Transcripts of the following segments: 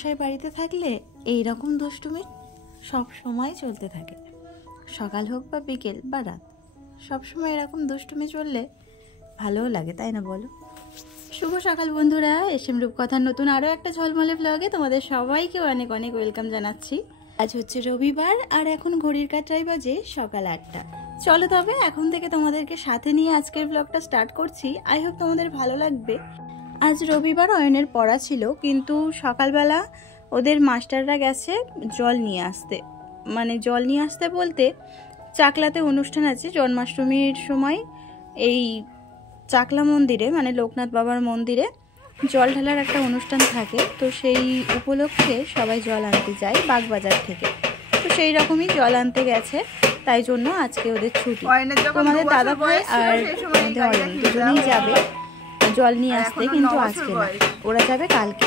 মশাই বাড়িতে থাকলে এই রকম দুষ্টুমি সব সময় চলতে থাকে। সকাল হোক বা বিকেল বা রাত, সব সময় এরকম দুষ্টুমি চললে ভালোও লাগে, তাই না বলো? শুভ সকাল বন্ধুরা, এসএম রূপকথার নতুন আরও একটা ঝলমলে ব্লগে তোমাদের সবাইকে অনেক অনেক ওয়েলকাম জানাচ্ছি। আজ হচ্ছে রবিবার আর এখন ঘড়ির কাঁটায় বাজে সকাল 8টা। চলো তবে এখন থেকে তোমাদেরকে সাথে নিয়ে আজকের ব্লগটা স্টার্ট করছি। আই হোপ তোমাদের ভালো লাগবে। আজ রবিবার, অয়নের পড়া ছিল, কিন্তু সকালবেলা ওদের মাস্টাররা গেছে জল নিয়ে আসতে। মানে জল নিয়ে আসতে বলতে, চাকলাতে অনুষ্ঠান আছে জন্মাষ্টমীর সময়। এই চাকলা মন্দিরে মানে লোকনাথ বাবার মন্দিরে জল ঢালার একটা অনুষ্ঠান থাকে, তো সেই উপলক্ষে সবাই জল আনতে যায় বাগবাজার থেকে। তো সেই রকমই জল আনতে গেছে, তাই জন্য আজকে ওদের ছুটি। তোমাদের দাদা ভাই আর অয়ন দুজনেই যাবে জল নিয়ে আসতে, কিন্তু আজকে না, ওরা যাবে কালকে।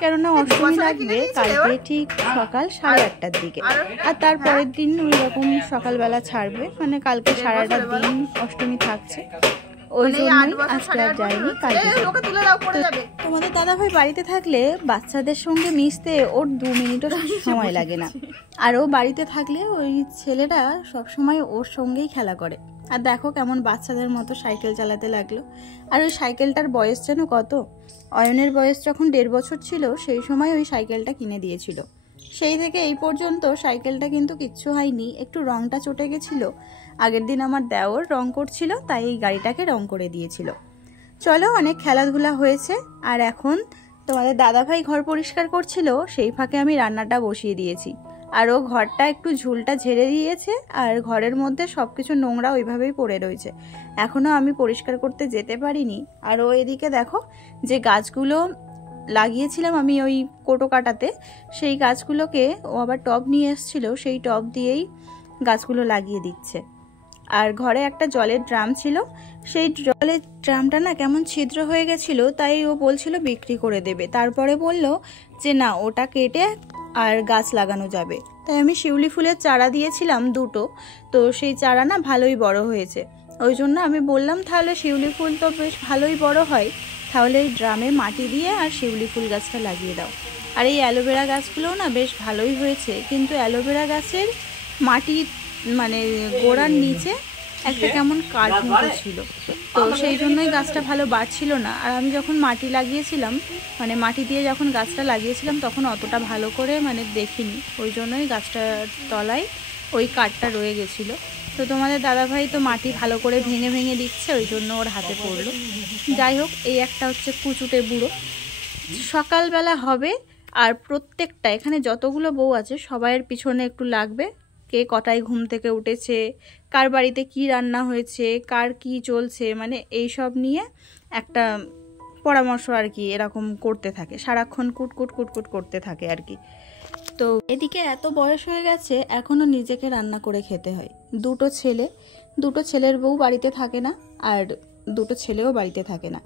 কেননা অষ্টমী লাগবে কালকে ঠিক সকাল 8:30টার দিকে, আর তারপরের দিন ওই রকম সকালবেলা ছাড়বে। মানে কালকে সারাটা দিন অষ্টমী থাকছে, ওই জন্যই আজকে আর যায়নি, কালকে। তোমাদের দাদা ভাই বাড়িতে থাকলে বাচ্চাদের সঙ্গে মিশতে ওর 2 মিনিটও সময় লাগে না। আর ও বাড়িতে থাকলে ওই ছেলেরা সবসময় ওর সঙ্গেই খেলা করে। আর দেখো কেমন বাচ্চাদের মতো সাইকেল চালাতে লাগলো। আর ওই সাইকেলটার বয়স যেন কত, অয়নের বয়স যখন 1.5 বছর ছিল সেই সময় ওই সাইকেলটা কিনে দিয়েছিল। সেই থেকে এই পর্যন্ত সাইকেলটা কিন্তু কিচ্ছু হয়নি, একটু রংটা চটে গেছিল। আগের দিন আমার দেওর রং করছিল, তাই এই গাড়িটাকে রং করে দিয়েছিল। চলো, অনেক খেলাধুলা হয়েছে। আর এখন তোমাদের দাদাভাই ঘর পরিষ্কার করছিল, সেই ফাঁকে আমি রান্নাটা বসিয়ে দিয়েছি। আর ও ঘরটা একটু ঝুলটা ঝেড়ে দিয়েছে, আর ঘরের মধ্যে সব কিছু নোংরা ওইভাবেই পড়ে রয়েছে, এখনও আমি পরিষ্কার করতে যেতে পারিনি। আর ও এদিকে দেখো যে গাছগুলো লাগিয়েছিলাম আমি ওই কোটো কাটাতে, সেই গাছগুলোকে ও আবার টব নিয়ে এসেছিল, সেই টব দিয়েই গাছগুলো লাগিয়ে দিচ্ছে। আর ঘরে একটা জলের ড্রাম ছিল, সেই জলের ড্রামটা না কেমন ছিদ্র হয়ে গেছিলো, তাই ও বলছিল বিক্রি করে দেবে। তারপরে বলল যে না, ওটা কেটে আর গাছ লাগানো যাবে। তাই আমি শিউলি ফুলের চারা দিয়েছিলাম 2টো, তো সেই চারা না ভালোই বড় হয়েছে। ওই জন্য আমি বললাম তাহলে শিউলি ফুল তো বেশ ভালোই বড় হয়, তাহলে এই ড্রামে মাটি দিয়ে আর শিউলি ফুল গাছটা লাগিয়ে দাও। আর এই অ্যালোভেরা গাছগুলোও না বেশ ভালোই হয়েছে, কিন্তু অ্যালোভেরা গাছের মাটি মানে গোড়ার নিচে একটা কেমন কাঠ মতো ছিল, তো সেই জন্যই গাছটা ভালো বাড়ছিল না। আর আমি যখন মাটি লাগিয়েছিলাম, মানে মাটি দিয়ে যখন গাছটা লাগিয়েছিলাম, তখন অতটা ভালো করে মানে দেখিনি, ওই জন্যই গাছটার তলায় ওই কাঠটা রয়ে গেছিলো। তো তোমাদের দাদাভাই তো মাটি ভালো করে ভেঙে ভেঙে দিচ্ছে, ওই জন্য ওর হাতে পড়লো। যাই হোক, এই একটা হচ্ছে কুচুটে বুড়ো। সকালবেলা হবে, আর প্রত্যেকটা এখানে যতগুলো বউ আছে সবাইয়ের পিছনে একটু লাগবে, কে কটায় ঘুম থেকে উঠেছে, কার বাড়িতে কি রান্না হয়েছে, কার কি চলছে, মানে এই সব নিয়ে একটা পরামর্শ আর কি এরকম করতে থাকে, সারাক্ষণ কুটকুট কুটকুট করতে থাকে আর কি। তো এদিকে এত বয়স হয়ে গেছে, এখনও নিজেকে রান্না করে খেতে হয়। 2টো ছেলে, 2টো ছেলের বউ বাড়িতে থাকে না, আর 2টো ছেলেও বাড়িতে থাকে না।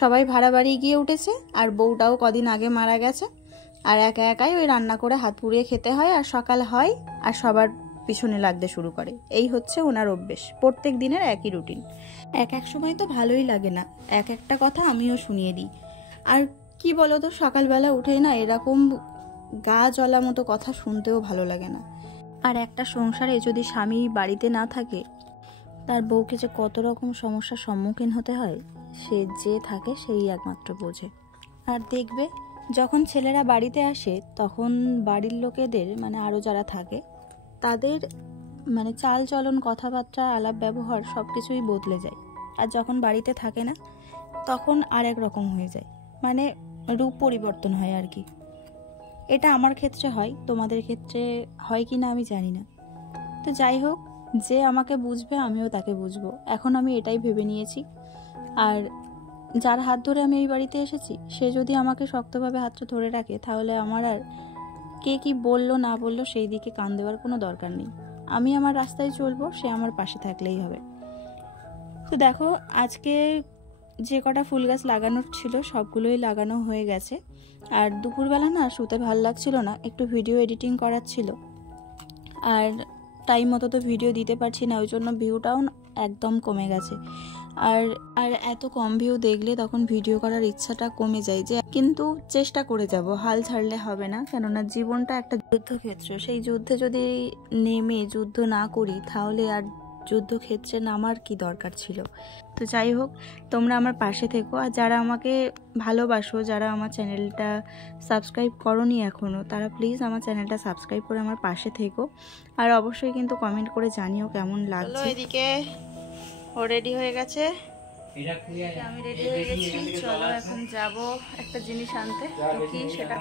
সবাই ভাড়া বাড়ি গিয়ে উঠেছে, আর বউটাও কদিন আগে মারা গেছে। আর একা একাই ওই রান্না করে হাত পুড়িয়ে খেতে হয়, আর সকাল হয় আর সবার পিছনে লাগতে শুরু করে। এই হচ্ছে ওনার অভ্যেস, প্রত্যেক দিনের একই রুটিন। এক সময় তো ভালোই লাগে না, একটা কথা আমিও শুনিয়ে দিই। আর কি বলো তো, সকালবেলা উঠে না এরকম গা জ্বলা মতো কথা শুনতেও ভালো লাগে না। আর একটা সংসারে যদি স্বামী বাড়িতে না থাকে, তার বউকে যে কত রকম সমস্যার সম্মুখীন হতে হয়, সে যে থাকে সেই একমাত্র বোঝে। আর দেখবে যখন ছেলেরা বাড়িতে আসে, তখন বাড়ির লোকেদের মানে আরও যারা থাকে তাদের মানে চাল চলন, কথাবার্তা, আলাপ ব্যবহার সব কিছুই বদলে যায়। আর যখন বাড়িতে থাকে না, তখন আর এক রকম হয়ে যায়, মানে রূপ পরিবর্তন হয় আর কি। এটা আমার ক্ষেত্রে হয়, তোমাদের ক্ষেত্রে হয় কি না আমি জানি না। তো যাই হোক, যে আমাকে বুঝবে আমিও তাকে বুঝবো, এখন আমি এটাই ভেবে নিয়েছি। আর যার হাত ধরে আমি এই বাড়িতে এসেছি, সে যদি আমাকে শক্তভাবে হাতটা ধরে রাখে, তাহলে আমার আর কে কি বললো না বললো সেই দিকে কান দেওয়ার কোনো দরকার নেই। আমি আমার রাস্তায় চলবো, সে আমার পাশে থাকলেই হবে। তো দেখো, আজকে যে কটা ফুল গাছ লাগানোর ছিল সবগুলোই লাগানো হয়ে গেছে। আর দুপুরবেলা না শুতে ভালো লাগছিল না, একটু ভিডিও এডিটিং করার ছিল, আর টাইম মতো তো ভিডিও দিতে পারছি না, ওই জন্য ভিউটাও একদম কমে গেছে। আর আর এত কম ভিউ দেখলে তখন ভিডিও করার ইচ্ছাটা কমে যায়, যে কিন্তু চেষ্টা করে যাব, হাল ছাড়লে হবে না। কেননা জীবনটা একটা যুদ্ধক্ষেত্র, সেই যুদ্ধে যদি নেমে যুদ্ধ না করি তাহলে আর যুদ্ধক্ষেত্রে নামার কি দরকার ছিল। তো যাই হোক, তোমরা আমার পাশে থেকো, আর যারা আমাকে ভালোবাসো, যারা আমার চ্যানেলটা সাবস্ক্রাইব করোনি এখনও, তারা প্লিজ আমার চ্যানেলটা সাবস্ক্রাইব করে আমার পাশে থেকো। আর অবশ্যই কিন্তু কমেন্ট করে জানিও কেমন লাগছে। এদিকে ও রেডি হয়ে গেছে, আমি রেডি হয়ে গেছি। চলো এখন যাব একটা জিনিস আনতে, কি সেটা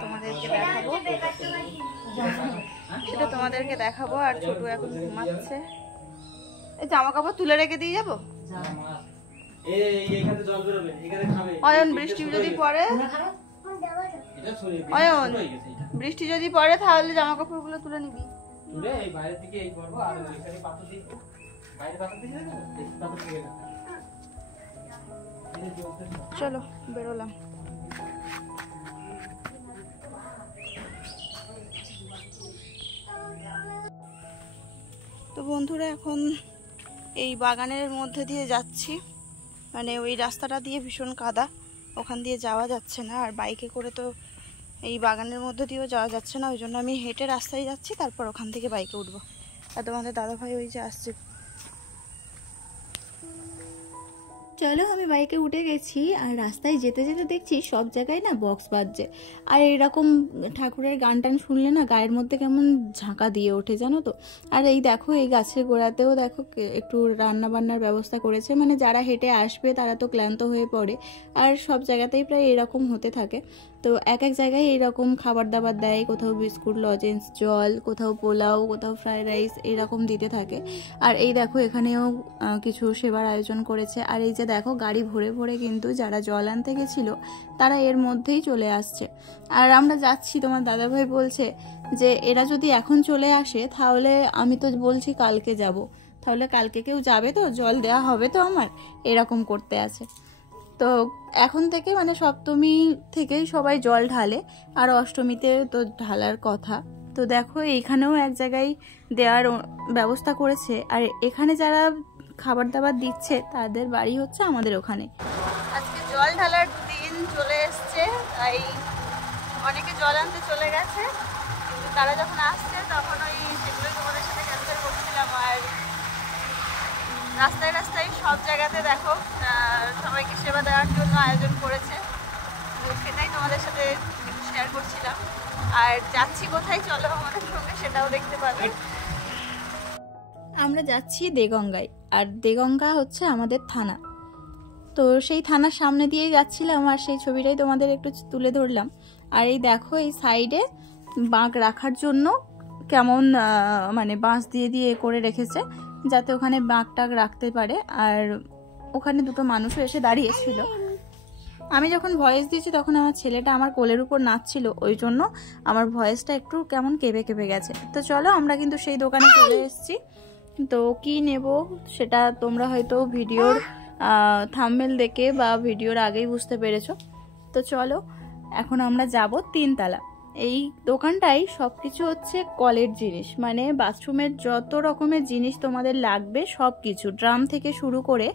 তোমাদেরকে দেখাবো। আর ছোটু এখন ঘুমাচ্ছে। এই জামা কাপড় তুলে রেখে দিয়ে যাবো। অয়ন বৃষ্টি যদি পড়ে, বৃষ্টি যদি পড়ে তাহলে জামা কাপড় গুলো তুলে নিবি। চলো বেরোলাম। তো বন্ধুরা এখন এই বাগানের মধ্যে দিয়ে যাচ্ছি, মানে ওই রাস্তাটা দিয়ে ভীষণ কাদা, ওখান দিয়ে যাওয়া যাচ্ছে না। আর বাইকে করে তো এই বাগানের মধ্যে দিয়েও যাওয়া যাচ্ছে না, ওই জন্য আমি হেঁটে রাস্তায় যাচ্ছি, তারপর ওখান থেকে বাইকে উঠবো। আর তোমাদের দাদাভাই ওই যে আসছে। চলো আমি বাইকে উঠে গেছি, আর রাস্তায় যেতে যেতে দেখছি সব জায়গায় না বক্স বাজছে। আর এরকম ঠাকুরের গান টান শুনলে না গায়ের মধ্যে কেমন ঝাঁকা দিয়ে ওঠে, জানো তো। আর এই দেখো এই গাছের গোড়াতেও দেখো একটু রান্না বান্নার ব্যবস্থা করেছে, মানে যারা হেঁটে আসবে তারা তো ক্লান্ত হয়ে পড়ে, আর সব জায়গাতেই প্রায় এরকম হতে থাকে। তো এক এক জায়গায় এইরকম খাবার দাবার দেয়, কোথাও বিস্কুট, লজেন্স, জল, কোথাও পোলাও, কোথাও ফ্রাইড রাইস, এরকম দিতে থাকে। আর এই দেখো এখানেও কিছু সেবার আয়োজন করেছে। আর এই যে দেখো গাড়ি ভরে ভরে কিন্তু যারা জল আনতে গেছিল তারা এর মধ্যেই চলে আসছে। আর আমরা যাচ্ছি, তোমার দাদাভাই বলছে যে এরা যদি এখন চলে আসে তাহলে আমি তো বলছি কালকে যাব, তাহলে কালকে কেউ যাবে তো, জল দেওয়া হবে তো আমার, এরকম করতে আছে। তো এখন থেকে মানে সপ্তমী থেকেই সবাই জল ঢালে, আর অষ্টমীতে তো ঢালার কথা। তো দেখো এইখানেও এক জায়গায় দেওয়ার ব্যবস্থা করেছে। আর এখানে যারা খাবার দাবার দিচ্ছে তাদের বাড়ি হচ্ছে আমাদের ওখানে। আজকে জল ঢালার দিন চলে এসছে, তাই অনেকে জল আনতে চলে গেছে, কিন্তু তারা যখন আসছে তখন ওই সেগুলোই তোমাদের সাথে ক্যান্সেল করছিলাম। আর রাস্তায় রাস্তায় সব জায়গাতে দেখো সবাইকে সেবা দেওয়ার জন্য আয়োজন করেছে, তো সেটাই তোমাদের সাথে একটু শেয়ার করছিলাম। আর যাচ্ছি কোথায়, চলো আমাদের সঙ্গে, সেটাও দেখতে পাবে। আমরা যাচ্ছি দেগঙ্গায়, আর দেগঙ্গা হচ্ছে আমাদের থানা। তো সেই থানার সামনে দিয়েই যাচ্ছিলাম, আর সেই ছবিটাই তোমাদের একটু তুলে ধরলাম। আর এই দেখো এই সাইডে বাঁক রাখার জন্য কেমন মানে বাঁশ দিয়ে দিয়ে করে রেখেছে, যাতে ওখানে বাঁক টাক রাখতে পারে। আর ওখানে দুটো মানুষও এসে দাঁড়িয়েছিল। আমি যখন ভয়েস দিয়েছি তখন আমার ছেলেটা আমার কোলের উপর নাচছিল, ওই জন্য আমার ভয়েসটা একটু কেমন কেঁপে কেঁপে গেছে। তো চলো আমরা কিন্তু সেই দোকানে চলে এসেছি। তো কি নেব সেটা তোমরা হয়তো ভিডিওর থাম্বনেল দেখে বা ভিডিওর আগেই বুঝতে পেরেছো। তো চলো এখন আমরা যাব 3 তলা। এই দোকানটাই সব কিছু হচ্ছে কলের জিনিস, মানে বাথরুমের যত রকমের জিনিস তোমাদের লাগবে সব কিছু, ড্রাম থেকে শুরু করে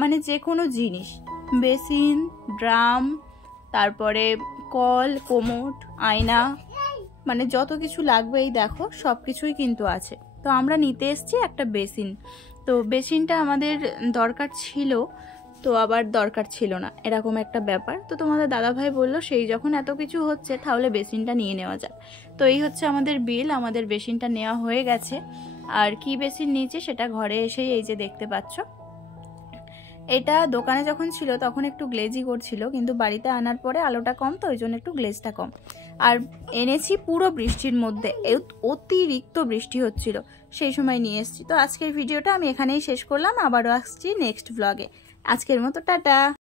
মানে যে কোনো জিনিস, বেসিন, ড্রাম, তারপরে কল, কোমোড, আয়না, মানে যত কিছু লাগবে এই দেখো সব কিছুই কিন্তু আছে। তো আমরা নিতে এসেছি একটা বেসিন। তো বেসিনটা আমাদের দরকার ছিল, তো আবার দরকার ছিল না, এরকম একটা ব্যাপার। তো তোমাদের দাদাভাই বললো সেই যখন এত কিছু হচ্ছে তাহলে বেসিনটা নিয়ে নেওয়া যাক। তো এই হচ্ছে আমাদের বিল, আমাদের বেসিনটা নেওয়া হয়ে গেছে। আর কি বেসিন নিয়েছে সেটা ঘরে এসেই এই যে দেখতে পাচ্ছ। এটা দোকানে যখন ছিল তখন একটু গ্লেজি করছিল, কিন্তু বাড়িতে আনার পরে আলোটা কম, তো ওই জন্য একটু গ্লেজটা কম। আর এনেছি পুরো বৃষ্টির মধ্যে, অতিরিক্ত বৃষ্টি হচ্ছিল, সেই সময় নিয়ে এসেছি। তো আজকের ভিডিওটা আমি এখানেই শেষ করলাম, আবারও আসছি নেক্সট ব্লগে। আজকের মতো টাটা।